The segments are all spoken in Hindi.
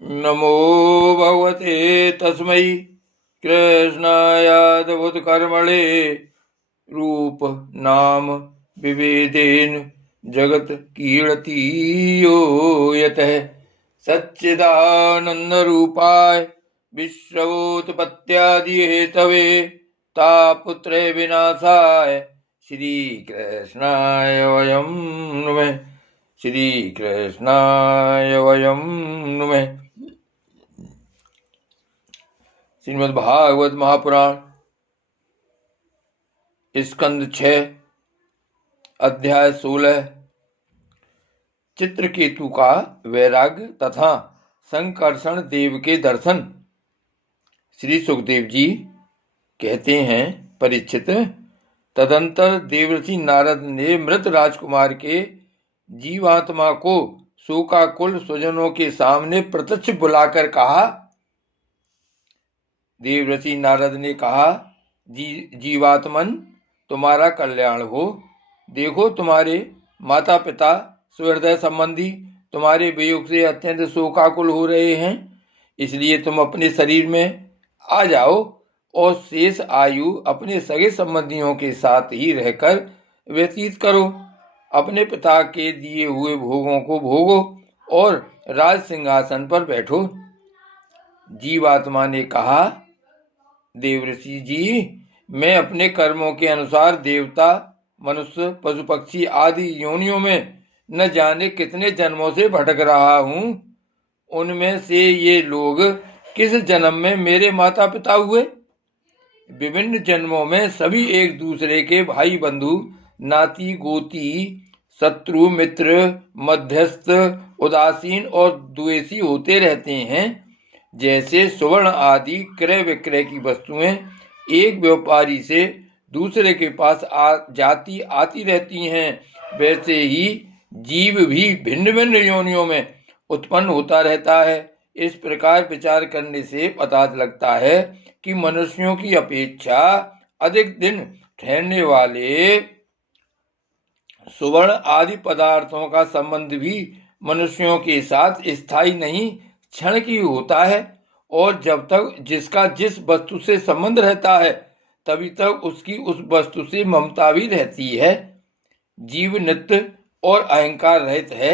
नमो भगवते तस्मै कृष्णायादभूतकर्मणे रूप नाम विभेदेन जगत कीर्तियो यतः सच्चिदानंदरूपाय विश्वोत्पत्त्यादि हेतवे तापुत्रे विनाशाय श्री कृष्णाय वयं नुमः। श्री कृष्णाय वयं नुमः। श्रीमद् भागवत महापुराण स्कंद 6 अध्याय 16 चित्रकेतु का वैराग्य तथा संकर्षण देव के दर्शन। श्री सुखदेव जी कहते हैं, परीक्षित, तदंतर देवर्षि नारद ने मृत राजकुमार के जीवात्मा को शोकाकुल स्वजनों के सामने प्रत्यक्ष बुलाकर कहा। देवर्षि नारद ने कहा, जीवात्मन, तुम्हारा कल्याण हो। देखो, तुम्हारे माता पिता सुहृदय संबंधी तुम्हारे वियोग से अत्यंत शोकाकुल हो रहे हैं, इसलिए तुम अपने शरीर में आ जाओ और शेष आयु अपने सगे संबंधियों के साथ ही रहकर व्यतीत करो। अपने पिता के दिए हुए भोगों को भोगो और राज सिंहासन पर बैठो। जीवात्मा ने कहा, देवर्षि जी, मैं अपने कर्मों के अनुसार देवता, मनुष्य, पशु पक्षी आदि योनियों में न जाने कितने जन्मों से भटक रहा हूँ। उनमें से ये लोग किस जन्म में मेरे माता पिता हुए? विभिन्न जन्मों में सभी एक दूसरे के भाई बंधु, नाती गोती, शत्रु मित्र, मध्यस्थ, उदासीन और द्वेषी होते रहते हैं। जैसे सुवर्ण आदि क्रय विक्रय की वस्तुएं एक व्यापारी से दूसरे के पास जाती आती रहती हैं, वैसे ही जीव भी भिन्न भिन्न योनियों में उत्पन्न होता रहता है। इस प्रकार विचार करने से पता लगता है कि मनुष्यों की अपेक्षा अधिक दिन ठहरने वाले सुवर्ण आदि पदार्थों का संबंध भी मनुष्यों के साथ स्थायी नहीं, क्षण की होता है, और जब तक जिसका जिस वस्तु से संबंध रहता है तभी तक उसकी उस वस्तु से ममता भी रहती है। जीव नित्य और अहंकार रहित है।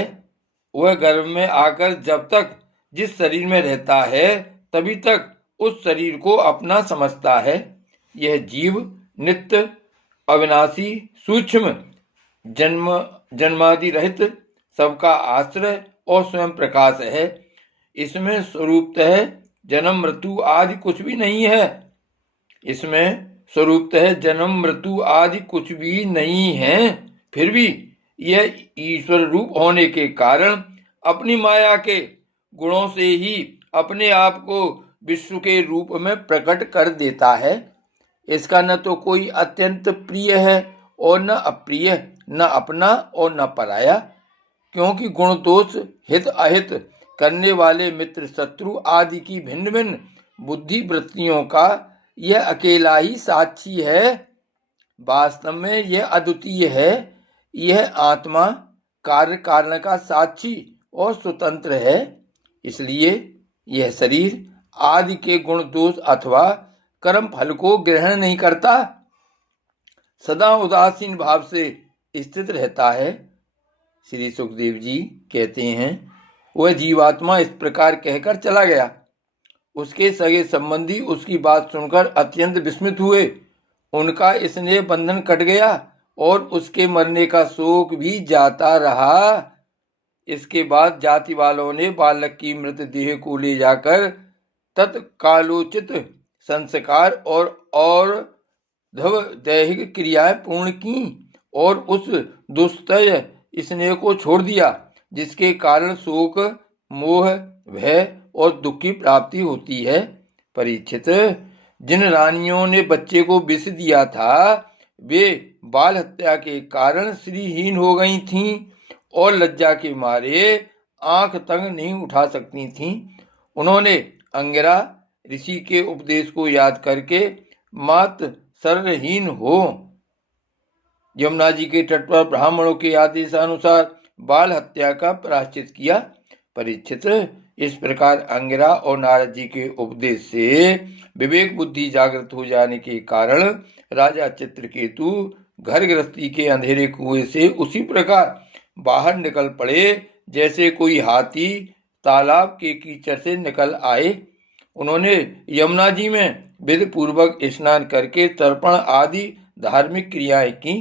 वह गर्भ में आकर जब तक जिस शरीर में रहता है तभी तक उस शरीर को अपना समझता है। यह जीव नित्य, अविनाशी, सूक्ष्म, जन्मादि रहित, सबका आश्रय और स्वयं प्रकाश है। इसमें स्वरूपतः जन्म मृत्यु आदि कुछ भी नहीं है। इसमें स्वरूपतः जन्म मृत्यु आदि कुछ भी नहीं है। फिर भी यह ईश्वर रूप होने के कारण अपनी माया के गुणों से ही अपने आप को विश्व के रूप में प्रकट कर देता है। इसका न तो कोई अत्यंत प्रिय है और न अप्रिय, न अपना और न पराया, क्योंकि गुण दोष, हित अहित करने वाले मित्र शत्रु आदि की भिन्न भिन्न बुद्धि वृत्तियों का यह अकेला ही साक्षी है। वास्तव में यह अद्वितीय है। यह आत्मा कार्य कारण का साक्षी और स्वतंत्र है। इसलिए यह शरीर आदि के गुण दोष अथवा कर्म फल को ग्रहण नहीं करता, सदा उदासीन भाव से स्थित रहता है। श्री सुखदेव जी कहते हैं, वह जीवात्मा इस प्रकार कहकर चला गया। उसके सगे संबंधी उसकी बात सुनकर अत्यंत विस्मित हुए। उनका स्नेह बंधन कट गया और उसके मरने का शोक भी जाता रहा। इसके बाद जाति वालों ने बालक की मृतदेह को ले जाकर तत्कालोचित संस्कार और दैहिक क्रियाएं पूर्ण की और उस दुस्तय स्नेह को छोड़ दिया जिसके कारण शोक, मोह, भय और दुख की प्राप्ति होती है। परीक्षित, जिन रानियों ने बच्चे को विष दिया था वे बाल हत्या के कारण श्रीहीन हो गई थीं और लज्जा के मारे आंख तक नहीं उठा सकती थीं। उन्होंने अंगिरा ऋषि के उपदेश को याद करके मात शरहीन हो यमुना जी के तट पर ब्राह्मणों के आदेशानुसार बाल हत्या का प्रायश्चित किया। परीक्षित, इस प्रकार अंगिरा और नारद जी के उपदेश से विवेक बुद्धि जागृत हो जाने के कारण राजा चित्रकेतु घर गृहस्थी के अंधेरे कुएं से उसी प्रकार बाहर निकल पड़े जैसे कोई हाथी तालाब के कीचड़ से निकल आए। उन्होंने यमुना जी में विधि पूर्वक स्नान करके तर्पण आदि धार्मिक क्रियाएं की।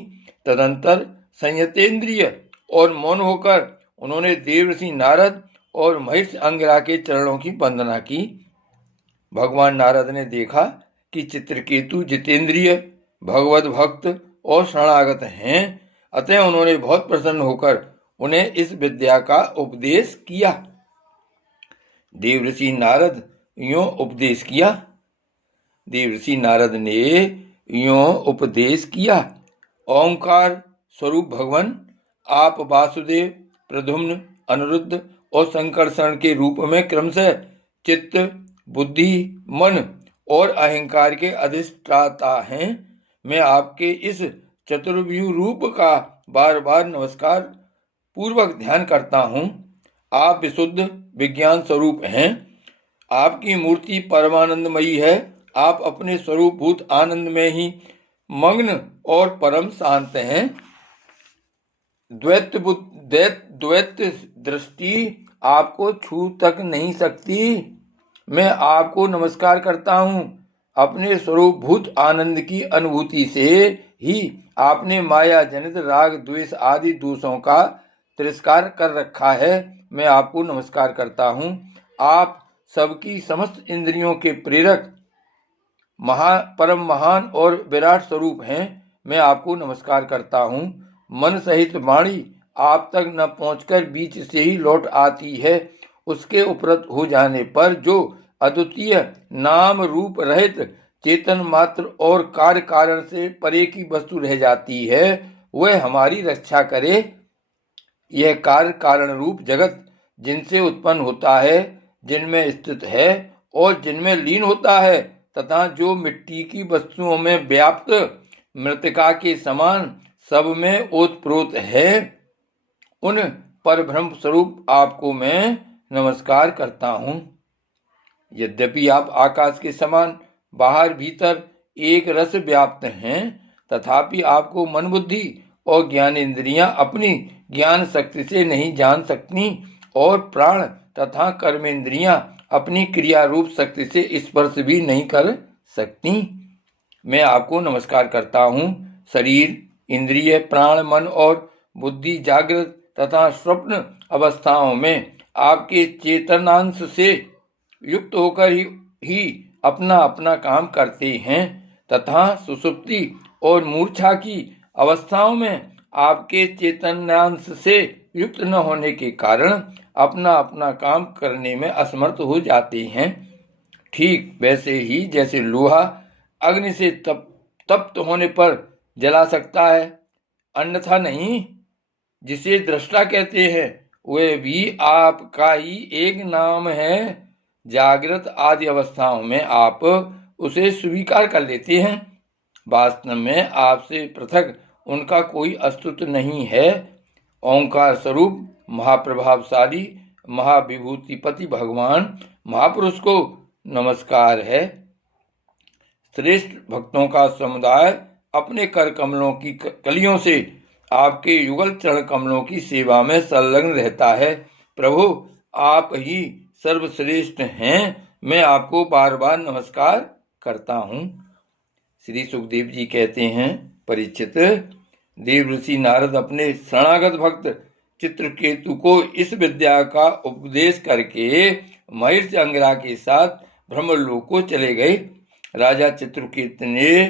तदंतर संयतेंद्रिय और मौन होकर उन्होंने देवर्षि नारद और महिष अंगिरा के चरणों की वंदना की। भगवान नारद ने देखा कि चित्रकेतु जितेंद्रिय भगवत भक्त और शरणागत हैं, अतः उन्होंने बहुत प्रसन्न होकर उन्हें इस विद्या का उपदेश किया। देवर्षि नारद यों उपदेश किया। देवर्षि नारद ने यों उपदेश किया। ओंकार स्वरूप भगवान आप वासुदेव, प्रद्युम्न, अनिरुद्ध और संकर्षण के रूप में क्रमशः चित्त, बुद्धि, मन और अहंकार के अधिष्ठाता हैं। मैं आपके इस चतुर्व्यूह रूप का बार बार नमस्कार पूर्वक ध्यान करता हूँ। आप विशुद्ध विज्ञान स्वरूप हैं। आपकी मूर्ति परमानंदमयी है। आप अपने स्वरूप भूत आनंद में ही मग्न और परम शांत हैं। द्वैत दृष्टि आपको छू तक नहीं सकती। मैं आपको नमस्कार करता हूँ। अपने स्वरूप भूत आनंद की अनुभूति से ही आपने माया जनित राग द्वेष आदि दोषों का तिरस्कार कर रखा है। मैं आपको नमस्कार करता हूँ। आप सबकी समस्त इंद्रियों के प्रेरक परम महान और विराट स्वरूप हैं। मैं आपको नमस्कार करता हूँ। मन सहित वाणी आप तक न पहुंचकर बीच से ही लौट आती है। उसके उपरत हो जाने पर जो अद्वितीय नाम रूप रहित चेतन मात्र और कार्य कारण से परे की वस्तु रह जाती है, वह हमारी रक्षा करे। यह कार्य कारण रूप जगत जिनसे उत्पन्न होता है, जिनमें स्थित है और जिनमें लीन होता है, तथा जो मिट्टी की वस्तुओं में व्याप्त मृतिका के समान सब में ओतप्रोत है, उन परब्रह्म स्वरूप आपको मैं नमस्कार करता हूँ। यद्यपि आप आकाश के समान बाहर भीतर एक रस व्याप्त हैं, तथापि आपको मन बुद्धि और ज्ञानेंद्रियां अपनी ज्ञान शक्ति से नहीं जान सकती और प्राण तथा कर्मेंद्रियां अपनी क्रिया रूप शक्ति से स्पर्श भी नहीं कर सकती। मैं आपको नमस्कार करता हूँ। शरीर, इंद्रिय, प्राण, मन और बुद्धि जागृत तथा स्वप्न अवस्थाओं में आपके चेतनांश से युक्त होकर ही अपना अपना काम करते हैं, तथा सुषुप्ति और मूर्छा की अवस्थाओं में आपके चेतनांश से युक्त न होने के कारण अपना अपना काम करने में असमर्थ हो जाते हैं। ठीक वैसे ही जैसे लोहा अग्नि से तप्त होने पर जला सकता है, अन्यथा नहीं। जिसे दृष्टा कहते हैं वह भी आपका ही एक नाम है। जागृत आदि अवस्थाओं में आप उसे स्वीकार कर लेते हैं। वास्तव में आपसे पृथक उनका कोई अस्तित्व नहीं है। ओंकार स्वरूप महाप्रभावशाली महाविभूतिपति भगवान महापुरुष को नमस्कार है। श्रेष्ठ भक्तों का समुदाय अपने कर कमलों की कलियों से आपके युगल चरण कमलों की सेवा में संलग्न रहता है। प्रभु आप ही सर्वश्रेष्ठ हैं। मैं आपको बार बार नमस्कार करता हूँ। श्री सुखदेव जी कहते हैं, परीक्षित, देवर्षि नारद अपने शरणागत भक्त चित्रकेतु को इस विद्या का उपदेश करके महिष अंगिरा के साथ ब्रह्मलोक को चले गए। राजा चित्रकेतु ने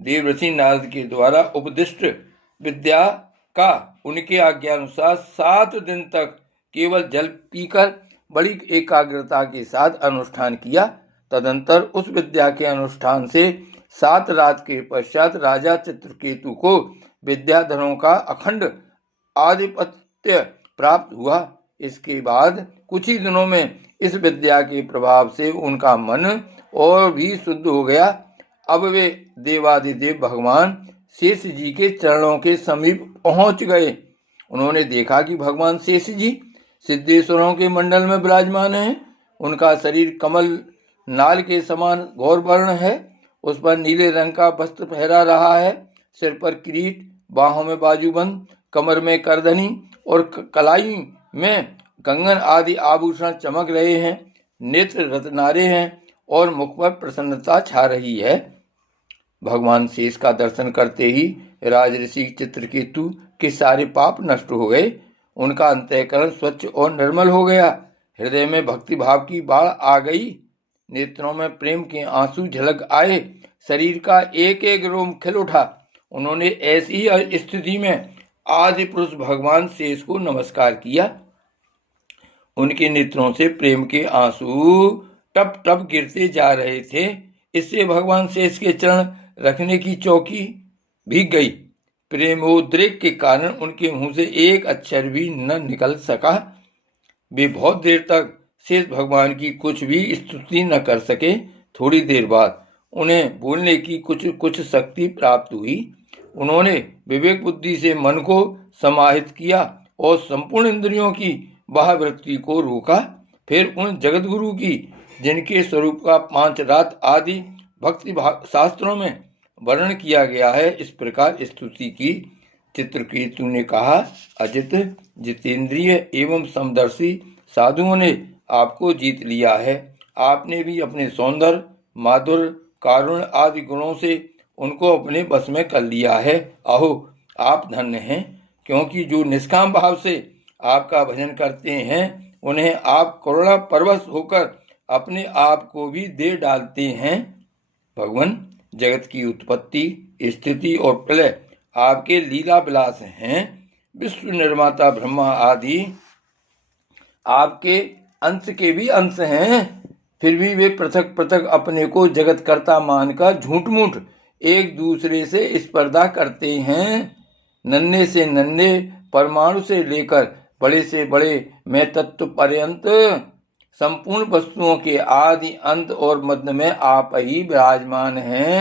देवर्षि नारद के द्वारा उपदिष्ट विद्या का उनके आज्ञानुसार 7 दिन तक केवल जल पीकर बड़ी एकाग्रता के साथ अनुष्ठान किया। तदंतर उस विद्या के अनुष्ठान से 7 रात के पश्चात राजा चित्रकेतु को विद्याधरों का अखंड आधिपत्य प्राप्त हुआ। इसके बाद कुछ ही दिनों में इस विद्या के प्रभाव से उनका मन और भी शुद्ध हो गया। अब वे देवादिदेव भगवान शेष जी के चरणों के समीप पहुंच गए। उन्होंने देखा कि भगवान शेष जी सिद्धेश्वरों के मंडल में विराजमान हैं। उनका शरीर कमल नाल के समान गौर वर्ण है। उस पर नीले रंग का वस्त्र पहरा रहा है। सिर पर किरीट, बाहों में बाजूबंद, कमर में करधनी और कलाई में कंगन आदि आभूषण चमक रहे हैं। नेत्र रत्नारे हैं और मुख पर प्रसन्नता छा रही है। भगवान शेष का दर्शन करते ही राजऋषि चित्रकेतु के सारे पाप नष्ट हो गए। उनका अंतःकरण स्वच्छ और निर्मल हो गया। हृदय में भक्ति भाव की बाढ़ आ गई। नेत्रों में प्रेम के आंसू झलक आए। शरीर का एक एक रोम खिल उठा। उन्होंने ऐसी ही स्थिति में आदि पुरुष भगवान शेष को नमस्कार किया। उनके नेत्रों से प्रेम के आंसू टप टप गिरते जा रहे थे। इससे भगवान शेष के चरण रखने की चौकी भीग गई। प्रेमोद्रेक के कारण उनके मुंह से एक अक्षर भी न निकल सका। वे बहुत देर तक शेष भगवान की कुछ भी स्तुति न कर सके। थोड़ी देर बाद उन्हें बोलने की कुछ शक्ति प्राप्त हुई। उन्होंने विवेक बुद्धि से मन को समाहित किया और संपूर्ण इंद्रियों की बाह्यवृत्ति को रोका। फिर उन जगत गुरु की, जिनके स्वरूप का पांचरात्र आदि भक्ति शास्त्रों में वर्णन किया गया है, इस प्रकार स्तुति की। चित्रकेतु ने कहा, अजित, जितेंद्रिय एवं समदर्शी साधुओं ने आपको जीत लिया है। आपने भी अपने सौंदर्य, माधुर्य, कारुण्य आदि गुणों से उनको अपने बस में कर लिया है। अहो, आप धन्य हैं, क्योंकि जो निष्काम भाव से आपका भजन करते हैं उन्हें आप करुणा परवश होकर अपने आप को भी दे डालते हैं। भगवान, जगत की उत्पत्ति, स्थिति और प्रलय आपके लीला विलास हैं। विश्व निर्माता ब्रह्मा आदि आपके अंश के भी अंश हैं। फिर भी वे पृथक पृथक अपने को जगत कर्ता मानकर झूठ मूठ एक दूसरे से स्पर्धा करते हैं। नन्हे से नन्हे परमाणु से लेकर बड़े से बड़े मैं तत्व पर्यंत संपूर्ण वस्तुओं के आदि अंत और मध्य में आप ही विराजमान हैं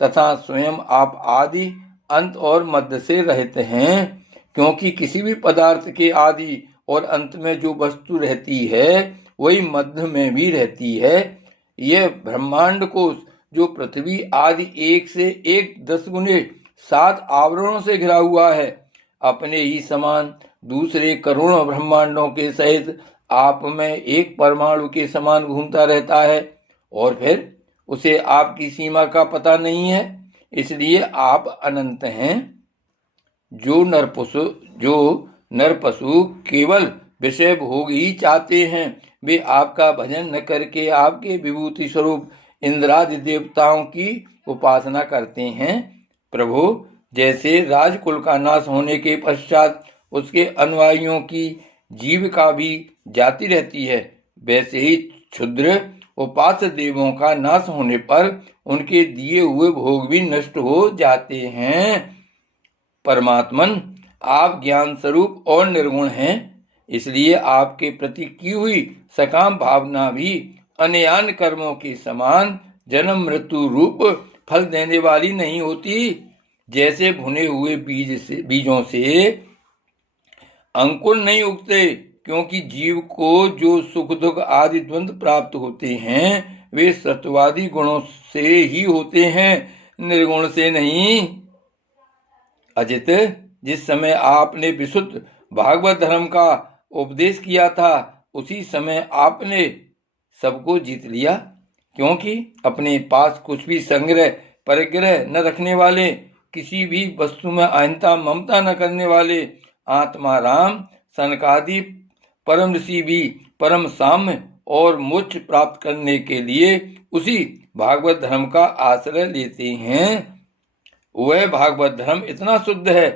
तथा स्वयं आप आदि अंत और मध्य से रहित हैं। क्योंकि किसी भी पदार्थ के आदि और अंत में जो वस्तु रहती है वही मध्य में भी रहती है। यह ब्रह्मांड कोश जो पृथ्वी आदि 1 से 1 10 गुने 7 आवरणों से घिरा हुआ है, अपने ही समान दूसरे करोड़ों ब्रह्मांडों के सहित आप में एक परमाणु के समान घूमता रहता है और फिर उसे आपकी सीमा का पता नहीं है। इसलिए आप अनंत हैं। जो नर पशु केवल विषय भोग ही चाहते हैं, वे आपका भजन न करके आपके विभूति स्वरूप इंद्रादि देवताओं की उपासना करते हैं। प्रभु, जैसे राजकुल का नाश होने के पश्चात उसके अनुयायियों की जीविका भी जाती रहती है, वैसे ही क्षुद्र उपास्य देवों का नाश होने पर उनके दिए हुए भोग भी नष्ट हो जाते हैं। परमात्मन, आप ज्ञान स्वरूप और निर्गुण हैं, इसलिए आपके प्रति की हुई सकाम भावना भी अन्य कर्मों के समान जन्म मृत्यु रूप फल देने वाली नहीं होती। जैसे भुने हुए बीजों से अंकुर नहीं उगते, क्योंकि जीव को जो सुख दुख आदि द्वंद्व प्राप्त होते हैं वे सत्वादी गुणों से ही होते हैं, निर्गुण से नहीं। अजित, जिस समय आपने विशुद्ध भागवत धर्म का उपदेश किया था उसी समय आपने सबको जीत लिया। क्योंकि अपने पास कुछ भी संग्रह परिग्रह न रखने वाले, किसी भी वस्तु में अहंता ममता न करने वाले आत्मा राम सनकादि परम ऋषि भी परम साम्य और मोक्ष प्राप्त करने के लिए उसी भागवत धर्म का आश्रय लेते हैं। वह भागवत धर्म इतना शुद्ध है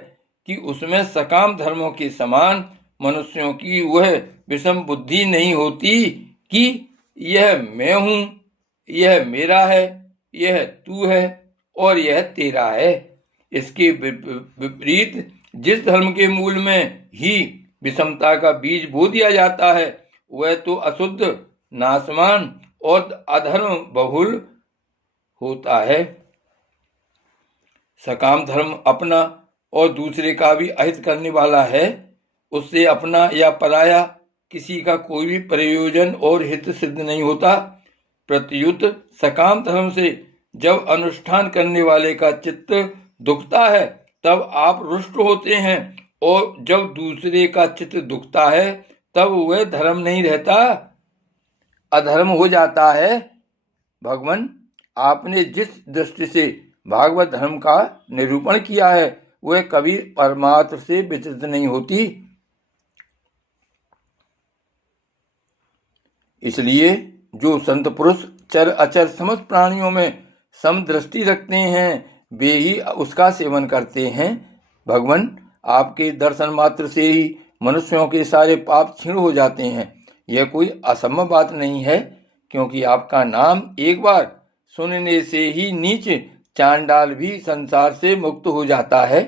कि उसमें सकाम धर्मों के समान मनुष्यों की वह विषम बुद्धि नहीं होती कि यह मैं हूँ, यह मेरा है, यह तू है और यह तेरा है। इसके विपरीत जिस धर्म के मूल में ही विषमता का बीज बो दिया जाता है वह तो अशुद्ध, नाशवान और अधर्म बहुल होता है। सकाम धर्म अपना और दूसरे का भी अहित करने वाला है। उससे अपना या पराया किसी का कोई भी प्रयोजन और हित सिद्ध नहीं होता। प्रत्युत सकाम धर्म से जब अनुष्ठान करने वाले का चित्त दुखता है तब आप रुष्ट होते हैं, और जब दूसरे का चित्त दुखता है तब वह धर्म नहीं रहता, अधर्म हो जाता है। भगवान, आपने जिस दृष्टि से भागवत धर्म का निरूपण किया है वह कभी परमात्म से विचलित नहीं होती। इसलिए जो संत पुरुष चर अचर समस्त प्राणियों में समदृष्टि रखते हैं वे ही उसका सेवन करते हैं। भगवान, आपके दर्शन मात्र से ही मनुष्यों के सारे पाप क्षीण हो जाते हैं। यह कोई असंभव बात नहीं है, क्योंकि आपका नाम एक बार सुनने से ही नीच चांडाल भी संसार से मुक्त हो जाता है।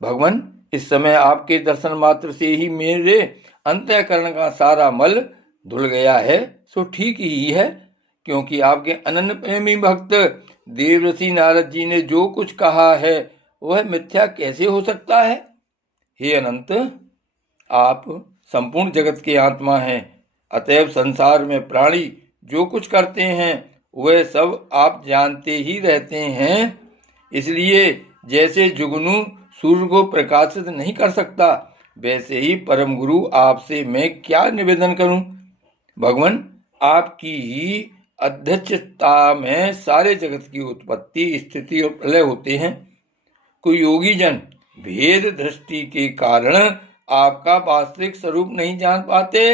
भगवान, इस समय आपके दर्शन मात्र से ही मेरे अंतःकरण का सारा मल धुल गया है, सो ठीक ही है, क्योंकि आपके अनन्य प्रेमी भक्त देवर्षि नारद जी ने जो कुछ कहा है वह मिथ्या कैसे हो सकता है। हे अनंत, आप संपूर्ण जगत के आत्मा हैं, अतएव संसार में प्राणी जो कुछ करते हैं वह सब आप जानते ही रहते हैं। इसलिए जैसे जुगनू सूर्य को प्रकाशित नहीं कर सकता, वैसे ही परम गुरु आपसे मैं क्या निवेदन करूं। भगवान, आपकी ही अध्यक्षता में सारे जगत की उत्पत्ति, स्थिति और प्रलय होते हैं। कोई योगी जन भेद दृष्टि के कारण आपका वास्तविक स्वरूप नहीं जान पाते।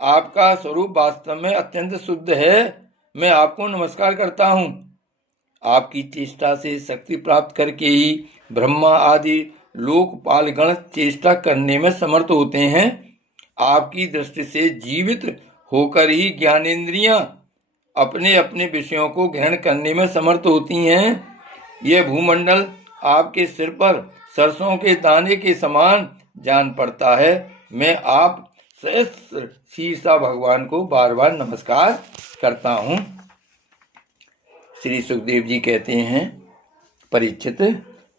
आपका स्वरूप वास्तव में अत्यंत शुद्ध है। मैं आपको नमस्कार करता हूँ। आपकी चेष्टा से शक्ति प्राप्त करके ही ब्रह्मा आदि लोकपालगण चेष्टा करने में समर्थ होते हैं। आपकी दृष्टि से जीवित होकर ही ज्ञानेंद्रियां अपने अपने विषयों को ग्रहण करने में समर्थ होती हैं। यह भूमंडल आपके सिर पर सरसों के दाने के समान जान पड़ता है। मैं आप सहस्त्र शीर्षा भगवान को बार बार नमस्कार करता हूँ। श्री सुखदेव जी कहते हैं, परीक्षित,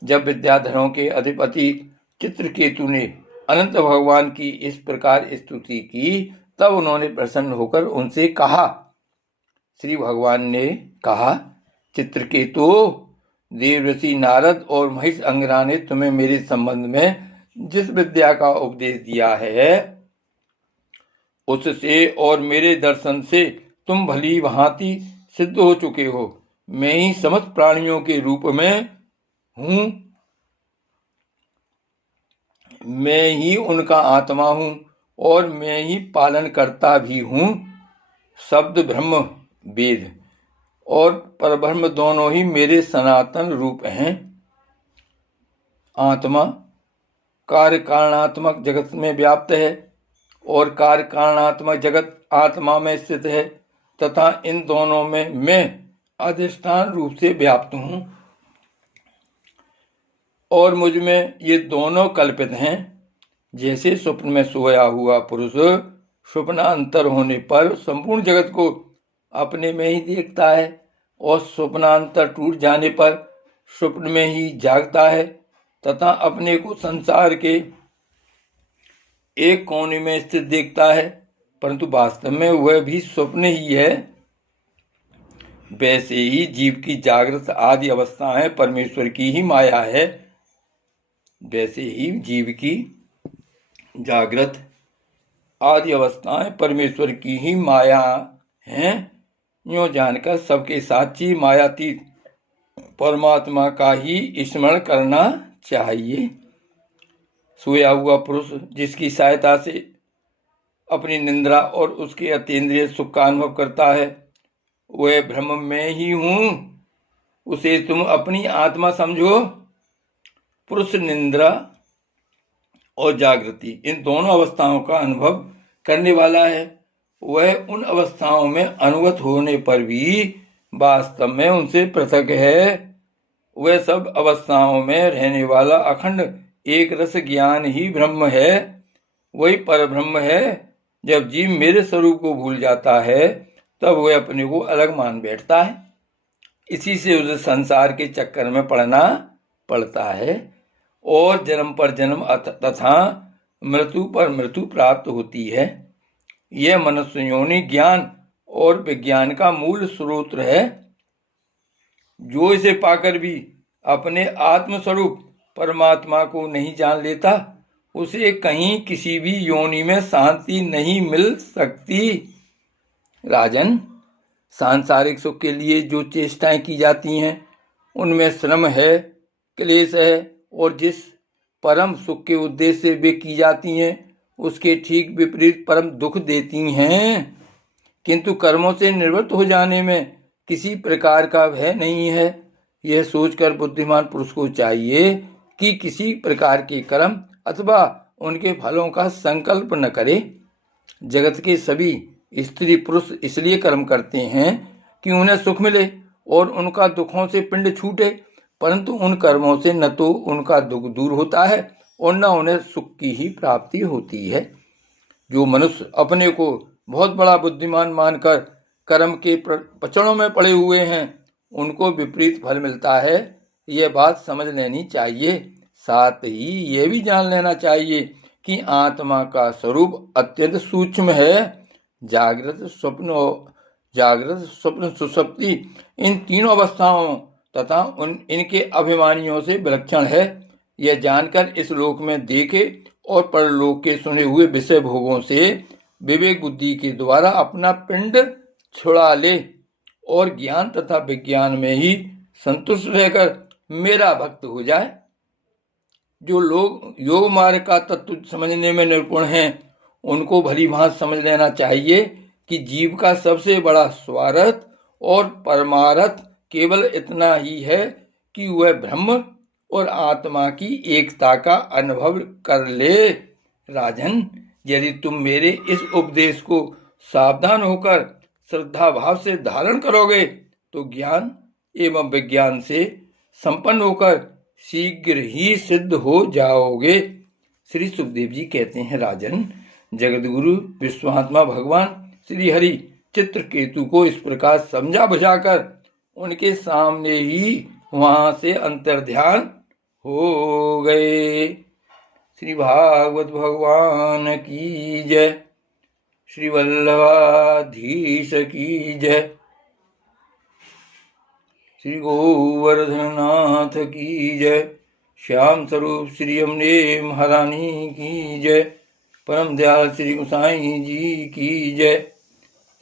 जब विद्याधरों के अधिपति चित्रकेतु ने अनंत भगवान की इस प्रकार स्तुति की तब उन्होंने प्रसन्न होकर उनसे कहा। श्री भगवान ने कहा, चित्रकेतु, देवर्षि नारद और महिष अंगरा ने तुम्हें मेरे संबंध में जिस विद्या का उपदेश दिया है उससे और मेरे दर्शन से तुम भली भांति सिद्ध हो चुके हो। मैं ही समस्त प्राणियों के रूप में हूँ, मैं ही उनका आत्मा हूँ और मैं ही पालन करता भी हूँ। शब्द ब्रह्म, वेद और परब्रह्म दोनों ही मेरे सनातन रूप हैं। आत्मा कार्य कारणात्मक जगत में व्याप्त है और कार्य कारणात्मक जगत आत्मा में स्थित है, तथा इन दोनों में मैं अधिष्ठान रूप से व्याप्त हूँ और मुझ में ये दोनों कल्पित हैं। जैसे स्वप्न में सोया हुआ पुरुष स्वप्नांतर होने पर संपूर्ण जगत को अपने में ही देखता है और स्वप्नांतर टूट जाने पर स्वप्न में ही जागता है तथा अपने को संसार के एक कोने में स्थित देखता है, परंतु वास्तव में वह भी स्वप्न ही है। वैसे ही जीव की जागृत आदि अवस्थाएं परमेश्वर की ही माया है। वैसे ही जीव की जागृत आदि अवस्थाएं परमेश्वर की ही माया हैं। यूं जानकर सबके साक्षी मायातीत परमात्मा का ही स्मरण करना चाहिए। सोया हुआ पुरुष जिसकी सहायता से अपनी निंद्रा और उसके अतीन्द्रिय सुख का अनुभव करता है वह ब्रह्म में ही हूँ, उसे तुम अपनी आत्मा समझो। पुरुष निंद्रा और जागृति इन दोनों अवस्थाओं का अनुभव करने वाला है। वह उन अवस्थाओं में अनुगत होने पर भी वास्तव में उनसे पृथक है। वह सब अवस्थाओं में रहने वाला अखंड एक रस ज्ञान ही ब्रह्म है, वही पर ब्रह्म है। जब जीव मेरे स्वरूप को भूल जाता है तब वह अपने को अलग मान बैठता है। इसी से उसे संसार के चक्कर में पड़ना पड़ता है और जन्म पर जन्म तथा मृत्यु पर मृत्यु प्राप्त होती है। यह मनुष्य योनि ज्ञान और विज्ञान का मूल स्रोत है। जो इसे पाकर भी अपने आत्मस्वरूप परमात्मा को नहीं जान लेता, उसे कहीं किसी भी योनि में शांति नहीं मिल सकती। राजन, सांसारिक सुख के लिए जो चेष्टाएं की जाती हैं, उनमें श्रम है, क्लेश है, और जिस परम सुख के उद्देश्य से वे की जाती हैं, उसके ठीक विपरीत परम दुख देती हैं। किंतु कर्मों से निवृत्त हो जाने में किसी प्रकार का भय नहीं है। यह सोचकर बुद्धिमान पुरुष को चाहिए कि किसी प्रकार के कर्म अथवा उनके फलों का संकल्प न करे। जगत के सभी स्त्री पुरुष इसलिए कर्म करते हैं कि उन्हें सुख मिले और उनका दुखों से पिंड छूटे, परंतु उन कर्मों से न तो उनका दुख दूर होता है और न उन्हें सुख की ही प्राप्ति होती है। जो मनुष्य अपने को बहुत बड़ा बुद्धिमान मानकर कर्म के पचड़ों में पड़े हुए हैं, उनको विपरीत फल मिलता है। यह बात समझ लेनी चाहिए। साथ ही यह भी जान लेना चाहिए कि आत्मा का स्वरूप अत्यंत सूक्ष्म है। जागृत स्वप्न सुषुप्ति इन तीनों अवस्थाओं तथा इनके अभिमानियों से विलक्षण है। यह जानकर इस लोक में देखे और परलोक के सुने हुए विषय भोगों से विवेक बुद्धि के द्वारा अपना पिंड छुड़ा ले और ज्ञान तथा विज्ञान में ही संतुष्ट रहकर मेरा भक्त हो जाए। जो लोग योग मार्ग का तत्व समझने में निपुण हैं, उनको भली भांति समझ लेना चाहिए कि जीव का सबसे बड़ा स्वार्थ और परमार्थ केवल इतना ही है कि वह ब्रह्म और आत्मा की एकता का अनुभव कर ले। राजन, यदि तुम मेरे इस उपदेश को सावधान होकर श्रद्धा भाव से धारण करोगे तो ज्ञान एवं विज्ञान से संपन्न होकर शीघ्र ही सिद्ध हो जाओगे। श्री सुखदेव जी कहते हैं, राजन, जगतगुरु विश्वात्मा भगवान श्री हरि चित्रकेतु को इस प्रकार समझा बुझाकर उनके सामने ही वहां से अंतर्ध्यान हो गए। श्री भागवत भगवान की जय। श्री वल्लभाधीश की जय। श्री गोवर्धननाथ की जय। श्याम स्वरूप श्री अमने महारानी की जय। परम दयाल श्री गोसाई जी की जय।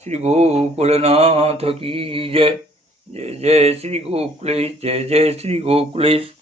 श्री गोकुलनाथ की जय। जय जय श्री गोकुलेश, जय जय श्री गोकुलेश।